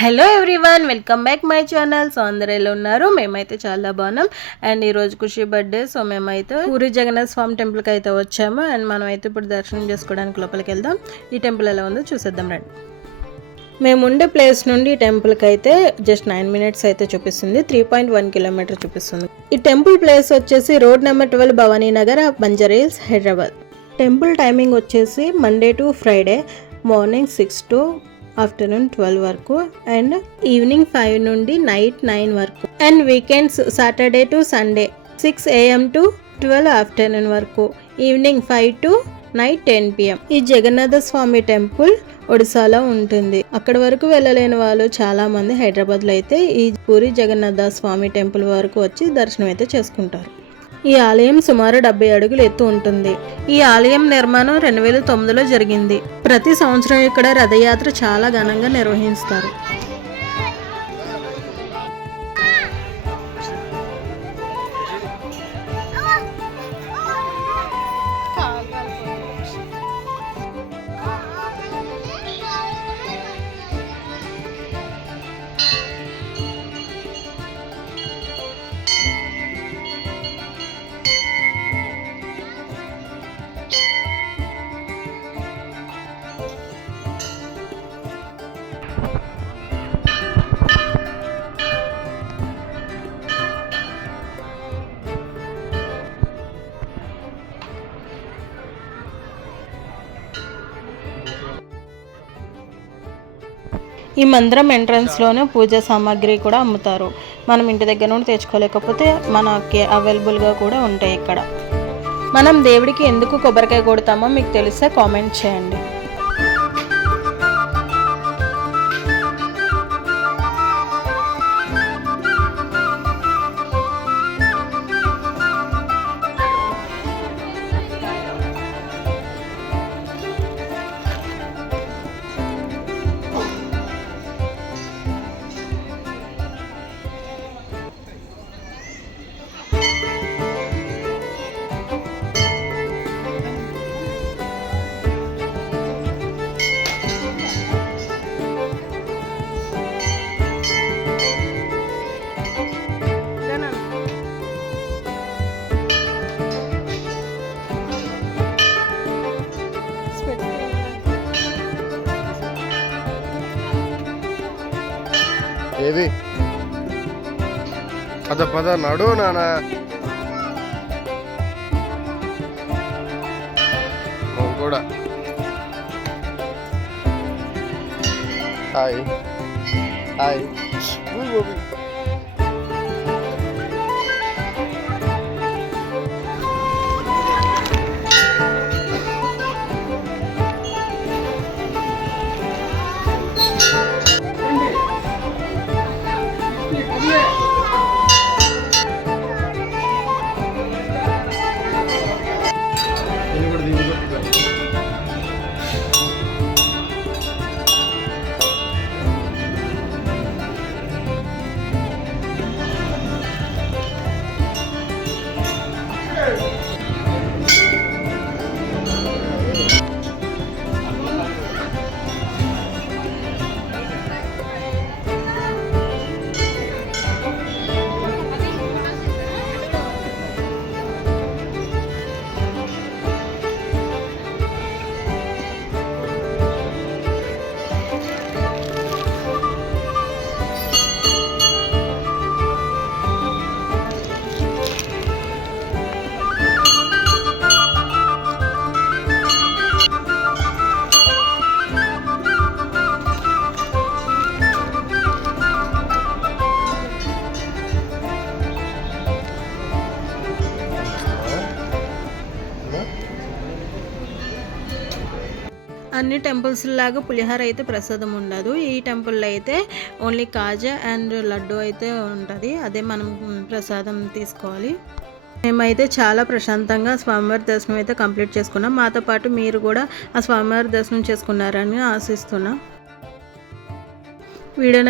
Hello everyone, welcome back my channel. So అందరూ ఎలా ఉన్నారు? మేమైతే చాలా బాగున్నాం. అండ్ ఈరోజు ఖుషి బర్త్డే. సో మేమైతే పూరి జగన్నాథ స్వామి టెంపుల్కి అయితే వచ్చాము. అండ్ మనం అయితే ఇప్పుడు దర్శనం చేసుకోవడానికి లోపలికి వెళ్దాం. ఈ టెంపుల్ ఎలా ఉందో చూసేద్దాం రండి. మేము ఉండే ప్లేస్ నుండి ఈ టెంపుల్కి అయితే జస్ట్ 9 minutes అయితే చూపిస్తుంది. 3.1 kilometer చూపిస్తుంది. ఈ టెంపుల్ ప్లేస్ వచ్చేసి road number 12, Bhavani Nagar, Banjara Hills, Hyderabad. Temple timing వచ్చేసి Monday to Friday morning 6 to afternoon 12 వరకు అండ్ ఈవినింగ్ 5 నుండి నైట్ 9 వరకు and weekends Saturday to Sunday 6 AM to 12 afternoon వరకు, ఈవినింగ్ 5 to నైట్ 10 PM. ఈ జగన్నాథ స్వామి టెంపుల్ ఒడిశాలో ఉంటుంది. అక్కడ వరకు వెళ్ళలేని వాళ్ళు చాలా మంది హైదరాబాద్లో అయితే ఈ పూరి జగన్నాథ స్వామి టెంపుల్ వరకు వచ్చి దర్శనం అయితే చేసుకుంటారు. ఈ ఆలయం సుమారు 70 అడుగులు ఎత్తు ఉంటుంది. ఈ ఆలయం నిర్మాణం 2009లో జరిగింది. ప్రతి సంవత్సరం ఇక్కడ రథయాత్ర చాలా ఘనంగా నిర్వహిస్తారు. ఈ మందిరం ఎంట్రన్స్లోనే పూజా సామాగ్రి కూడా అమ్ముతారు. మనం ఇంటి దగ్గర నుండి తెచ్చుకోలేకపోతే మనకి అవైలబుల్గా కూడా ఉంటాయి ఇక్కడ. మనం దేవుడికి ఎందుకు కొబ్బరికాయ కొడతామో మీకు తెలిస్తే కామెంట్ చేయండి. ఏది పద నడు నానా కూడా. Hi hi. అన్ని టెంపుల్స్ లాగా పులిహోర అయితే ప్రసాదం ఉండదు. ఈ టెంపుల్లో అయితే ఓన్లీ కాజా అండ్ లడ్డు అయితే ఉంటుంది. అదే మనం ప్రసాదం తీసుకోవాలి. మేమైతే చాలా ప్రశాంతంగా స్వామివారి దర్శనం అయితే కంప్లీట్ చేసుకున్నాం. మాతో పాటు మీరు కూడా ఆ స్వామివారి దర్శనం చేసుకున్నారని ఆశిస్తున్నాం. వీడియో